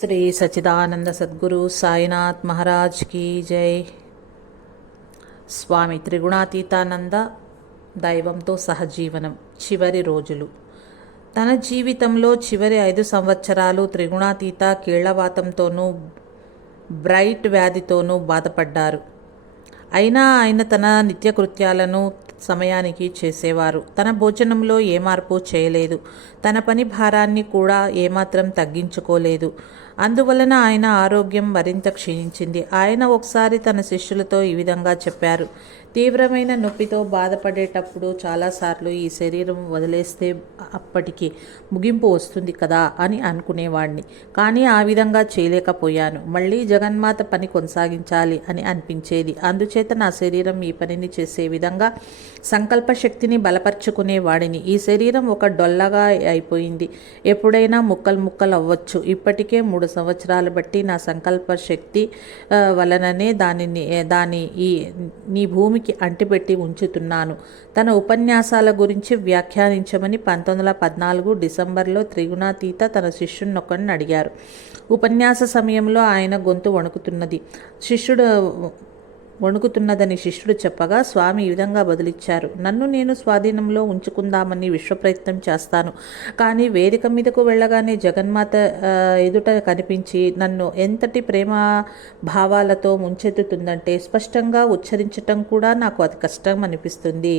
శ్రీ సచిదానంద సద్గురు సాయినాథ్ మహారాజ్ కీ జై. స్వామి త్రిగుణాతీతానంద దైవంతో సహజీవనం చివరి రోజులు. తన జీవితంలో చివరి ఐదు సంవత్సరాలు త్రిగుణాతీత కీళ్ళవాతంతోనూ బ్రైట్ వ్యాధితోనూ బాధపడ్డారు. అయినా ఆయన తన నిత్యకృత్యాలను సమయానికి చేసేవారు. తన భోజనంలో ఏ మార్పు చేయలేదు. తన పని భారాన్ని కూడా ఏమాత్రం తగ్గించుకోలేదు. అందువలన ఆయన ఆరోగ్యం మరింత క్షీణించింది. ఆయన ఒకసారి తన శిష్యులతో ఈ విధంగా చెప్పారు. తీవ్రమైన నొప్పితో బాధపడేటప్పుడు చాలాసార్లు ఈ శరీరం వదిలేస్తే అప్పటికి ముగింపు వస్తుంది కదా అని అనుకునేవాడిని కానీ ఆ విధంగా చేయలేకపోయాను. మళ్ళీ జగన్మాత పని కొనసాగించాలి అని అనిపించేది. అందుచేత నా శరీరం ఈ పనిని చేసే విధంగా సంకల్ప శక్తిని బలపరుచుకునేవాడిని. ఈ శరీరం ఒక డొల్లగా అయిపోయింది. ఎప్పుడైనా ముక్కలు ముక్కలు అవ్వచ్చు. ఇప్పటికే మూడు సంవత్సరాలు బట్టి నా సంకల్ప శక్తి వలననే దానిని దాని ఈ నీ భూమికి అంటిపెట్టి ఉంచుతున్నాను. తన ఉపన్యాసాల గురించి వ్యాఖ్యానించమని పంతొమ్మిది వందల పద్నాలుగు డిసెంబర్లో త్రిగుణాతీత తన శిష్యున్నొకరిని అడిగారు. ఉపన్యాస సమయంలో ఆయన గొంతు వణుకుతున్నది. శిష్యుడు వణుకుతున్నదని శిష్యుడు చెప్పగా స్వామి ఈ విధంగా బదులిచ్చారు. నన్ను నేను స్వాధీనంలో ఉంచుకుందామని విశ్వప్రయత్నం చేస్తాను. కానీ వేదిక మీదకు వెళ్ళగానే జగన్మాత ఎదుట కనిపించి నన్ను ఎంతటి ప్రేమ భావాలతో ముంచెత్తుతుందంటే స్పష్టంగా ఉచ్చరించటం కూడా నాకు అతి కష్టం అనిపిస్తుంది.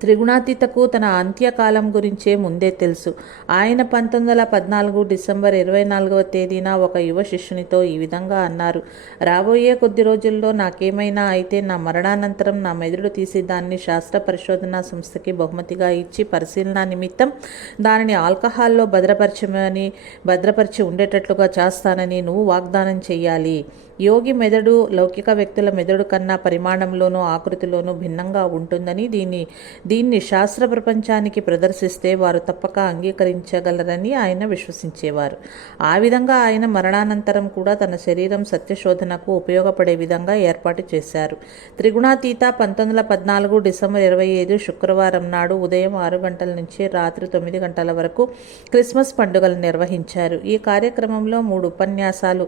త్రిగుణాతీతకు తన అంత్యకాలం గురించే ముందే తెలుసు. ఆయన పంతొమ్మిది వందల పద్నాలుగు డిసెంబర్ ఇరవై నాలుగవ తేదీన ఒక యువ శిష్యునితో ఈ విధంగా అన్నారు. రాబోయే కొద్ది రోజుల్లో నాకేమైనా అయితే నా మరణానంతరం నా మెదడు తీసి దాన్ని శాస్త్ర పరిశోధనా సంస్థకి బహుమతిగా ఇచ్చి పరిశీలన నిమిత్తం దానిని ఆల్కహాల్లో భద్రపరచమని భద్రపరిచి ఉండేటట్లుగా చేస్తానని నువ్వు వాగ్దానం చేయాలి యోగి మెదడు లౌకిక వ్యక్తుల మెదడు కన్నా పరిమాణంలోనూ ఆకృతిలోనూ భిన్నంగా ఉంటుందని దీన్ని దీన్ని శాస్త్ర ప్రపంచానికి ప్రదర్శిస్తే వారు తప్పక అంగీకరించగలరని ఆయన విశ్వసించేవారు. ఆ విధంగా ఆయన మరణానంతరం కూడా తన శరీరం సత్యశోధనకు ఉపయోగపడే విధంగా ఏర్పాటు చేశారు. త్రిగుణాతీత పంతొమ్మిది వందల పద్నాలుగు డిసెంబర్ ఇరవై ఐదు శుక్రవారం నాడు ఉదయం ఆరు గంటల నుంచి రాత్రి తొమ్మిది గంటల వరకు క్రిస్మస్ పండుగలు నిర్వహించారు. ఈ కార్యక్రమంలో మూడు ఉపన్యాసాలు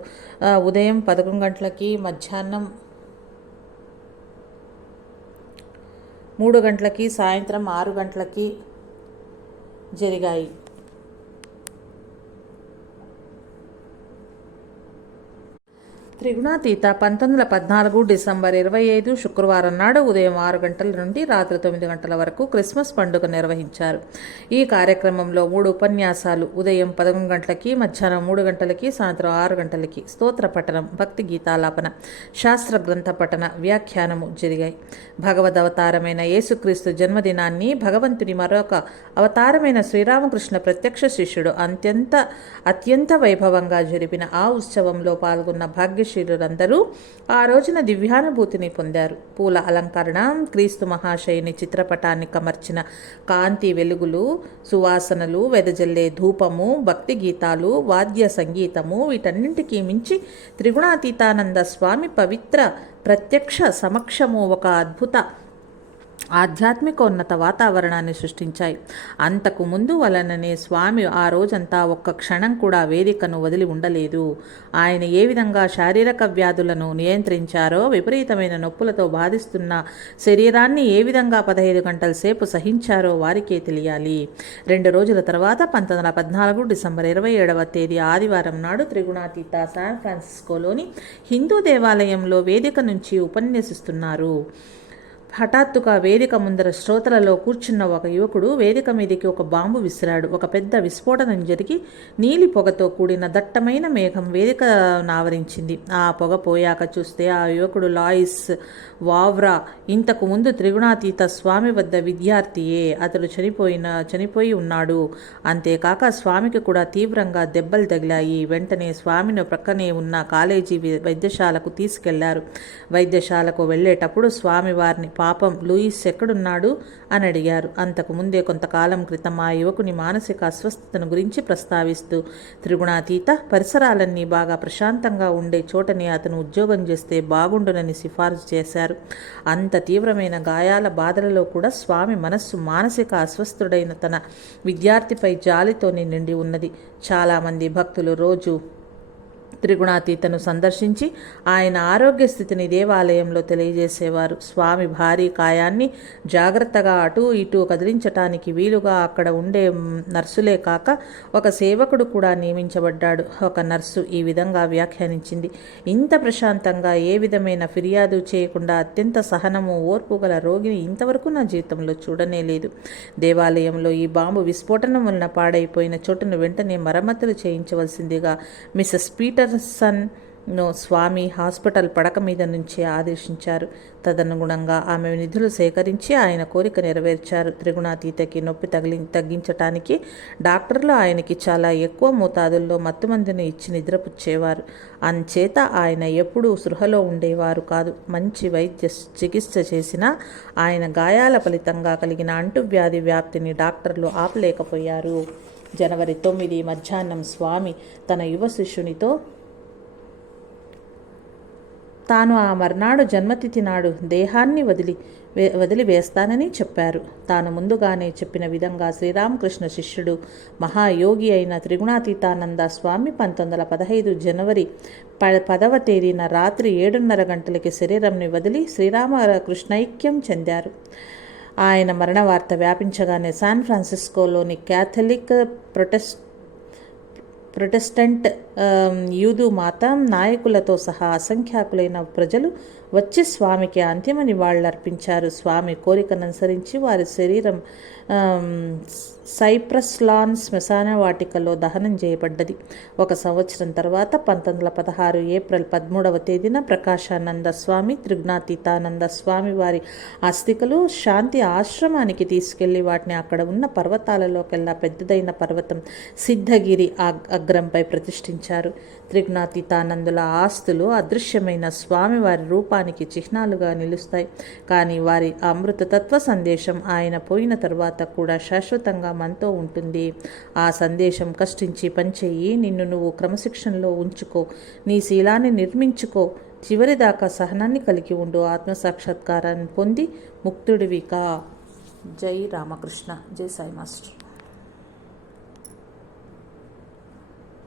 ఉదయం పదకొండు గంటలకి మధ్యాహ్నం మూడు గంటలకి సాయంత్రం ఆరు గంటలకి జరిగాయి. త్రిగుణాతీత పంతొమ్మిది వందల పద్నాలుగు డిసెంబర్ ఇరవై ఐదు శుక్రవారం నాడు ఉదయం ఆరు గంటల నుండి రాత్రి తొమ్మిది గంటల వరకు క్రిస్మస్ పండుగ నిర్వహించారు. ఈ కార్యక్రమంలో మూడు ఉపన్యాసాలు ఉదయం పదకొండు గంటలకి మధ్యాహ్నం మూడు గంటలకి సాయంత్రం ఆరు గంటలకి స్తోత్ర పఠనం భక్తి గీతాలాపన శాస్త్ర గ్రంథ పఠన వ్యాఖ్యానము జరిగాయి. భగవద్ అవతారమైన యేసుక్రీస్తు జన్మదినాన్ని భగవంతుని మరొక అవతారమైన శ్రీరామకృష్ణ ప్రత్యక్ష శిష్యుడు అత్యంత అత్యంత వైభవంగా జరిపిన ఆ ఉత్సవంలో పాల్గొన్న భాగ్య భాగ్యశీలురందరూ ఆ రోజున దివ్యానుభూతిని పొందారు. పూల అలంకరణ క్రీస్తు మహాశయుని చిత్రపటాన్ని కమర్చిన కాంతి వెలుగులు సువాసనలు వెదజల్లే ధూపము భక్తి గీతాలు వాద్య సంగీతము వీటన్నింటికీ మించి త్రిగుణాతీతానంద స్వామి పవిత్ర ప్రత్యక్ష సమక్షము ఒక అద్భుత ఆధ్యాత్మికోన్నత వాతావరణాన్ని సృష్టించాయి. అంతకు ముందు వలననే స్వామి ఆ రోజంతా ఒక్క క్షణం కూడా వేదికను వదిలి ఉండలేదు. ఆయన ఏ విధంగా శారీరక వ్యాధులను నియంత్రించారో విపరీతమైన నొప్పులతో బాధిస్తున్న శరీరాన్ని ఏ విధంగా పదహైదు గంటల సేపు సహించారో వారికే తెలియాలి. రెండు రోజుల తర్వాత పంతొమ్మిది వందల పద్నాలుగు డిసెంబర్ ఇరవై ఏడవ తేదీ ఆదివారం నాడు త్రిగుణాతీత శాన్ ఫ్రాన్సిస్కోలోని హిందూ దేవాలయంలో వేదిక నుంచి ఉపన్యసిస్తున్నారు. హఠాత్తుగా వేదిక ముందర శ్రోతలలో కూర్చున్న ఒక యువకుడు వేదిక మీదకి ఒక బాంబు విసిరాడు. ఒక పెద్ద విస్ఫోటనం జరిగి నీలి పొగతో కూడిన దట్టమైన మేఘం వేదిక నావరించింది. ఆ పొగ పోయాక చూస్తే ఆ యువకుడు లాయిస్ వావ్రా ఇంతకు ముందు త్రిగుణాతీత స్వామి వద్ద విద్యార్థియే అతడు చనిపోయిన చనిపోయి ఉన్నాడు. అంతేకాక స్వామికి కూడా తీవ్రంగా దెబ్బలు తగిలాయి. వెంటనే స్వామిని ప్రక్కనే ఉన్న కాలేజీ వైద్యశాలకు తీసుకెళ్ళారు. వైద్యశాలకు వెళ్ళేటప్పుడు స్వామి వారిని పాపం లూయిస్ ఎక్కడున్నాడు అని అడిగారు. అంతకు ముందే కొంతకాలం క్రితం ఆ యువకుని మానసిక అస్వస్థతను గురించి ప్రస్తావిస్తూ త్రిగుణాతీత పరిసరాలన్నీ బాగా ప్రశాంతంగా ఉండే చోటని అతను ఉద్యోగం చేస్తే బాగుండునని సిఫార్సు చేశారు. అంత తీవ్రమైన గాయాల బాధలలో కూడా స్వామి మనస్సు మానసిక అస్వస్థుడైన తన విద్యార్థిపై జాలితోనే నిండి ఉన్నది. చాలామంది భక్తులు రోజు త్రిగుణాతీతను సందర్శించి ఆయన ఆరోగ్య స్థితిని దేవాలయంలో తెలియజేసేవారు. స్వామి భారీ కాయాన్ని జాగ్రత్తగా అటూ ఇటూ కదిలించటానికి వీలుగా అక్కడ ఉండే నర్సులే కాక ఒక సేవకుడు కూడా నియమించబడ్డాడు. ఒక నర్సు ఈ విధంగా వ్యాఖ్యానించింది. ఇంత ప్రశాంతంగా ఏ విధమైన ఫిర్యాదు చేయకుండా అత్యంత సహనము ఓర్పు గల రోగిని ఇంతవరకు నా జీవితంలో చూడనే లేదు. దేవాలయంలో ఈ బాంబు విస్ఫోటనం వలన పాడైపోయిన చోటును వెంటనే మరమ్మతులు చేయించవలసిందిగా మిసెస్ పీటర్సన్ను స్వామి హాస్పిటల్ పడక మీద నుంచి ఆదేశించారు. తదనుగుణంగా ఆమె నిధులు సేకరించి ఆయన కోరిక నెరవేర్చారు. త్రిగుణాతీతకి నొప్పి తగిలి తగ్గించటానికి డాక్టర్లు ఆయనకి చాలా ఎక్కువ మోతాదుల్లో మత్తుమందిని ఇచ్చి నిద్రపుచ్చేవారు. అంచేత ఆయన ఎప్పుడూ సృహలో ఉండేవారు కాదు. మంచి వైద్య చికిత్స చేసినా ఆయన గాయాల ఫలితంగా కలిగిన అంటువ్యాధి వ్యాప్తిని డాక్టర్లు ఆపలేకపోయారు. జనవరి తొమ్మిది మధ్యాహ్నం స్వామి తన యువ శిష్యునితో తాను ఆ మర్నాడు జన్మతిథి నాడు దేహాన్ని వదిలి వదిలివేస్తానని చెప్పారు. తాను ముందుగానే చెప్పిన విధంగా శ్రీరామకృష్ణ శిష్యుడు మహాయోగి అయిన త్రిగుణాతీతానంద స్వామి పంతొమ్మిది వందల పదహైదు జనవరి ప పదవ తేదీన రాత్రి ఏడున్నర గంటలకి శరీరంని వదిలి శ్రీరామకృష్ణైక్యం చెందారు. ఆయన మరణ వార్త వ్యాపించగానే శాన్ ఫ్రాన్సిస్కోలోని క్యాథలిక్ ప్రొటెస్ట్ ప్రొటెస్టెంట్ యూదు మాత నాయకులతో సహా అసంఖ్యాకులైన ప్రజలు వచ్చి స్వామికి అంతిమ నివాళులర్పించారు. స్వామి కోరికను అనుసరించి వారి శరీరం సైప్రస్లాన్ సైప్రస్ లాన్ శ్మశాన వాటికలో దహనం చేయబడ్డది. ఒక సంవత్సరం తర్వాత పంతొమ్మిది వందల పదహారు ఏప్రిల్ పదమూడవ తేదీన ప్రకాశానంద స్వామి త్రిజ్ఞాతీతానంద స్వామి వారి అస్థికలు శాంతి ఆశ్రమానికి తీసుకెళ్ళి వాటిని అక్కడ ఉన్న పర్వతాలలోకెల్లా పెద్దదైన పర్వతం సిద్ధగిరి అగ్- అగ్రంపై ప్రతిష్ఠించారు. త్రిగుణాతీతానందుల ఆస్తులు అదృశ్యమైన స్వామి వారి రూపానికి చిహ్నాలుగా నిలుస్తాయి. కానీ వారి అమృతతత్వ సందేశం ఆయన పోయిన తర్వాత కూడా శాశ్వతంగా మనతో ఉంటుంది. ఆ సందేశం కష్టించి పనిచేయి నిన్ను నువ్వు క్రమశిక్షణలో ఉంచుకో నీ శీలాన్ని నిర్మించుకో చివరిదాకా సహనాన్ని కలిగి ఉండు ఆత్మసాక్షాత్కారాన్ని పొంది ముక్తుడివిగా జై రామకృష్ణ. జై సాయి మాస్టర్.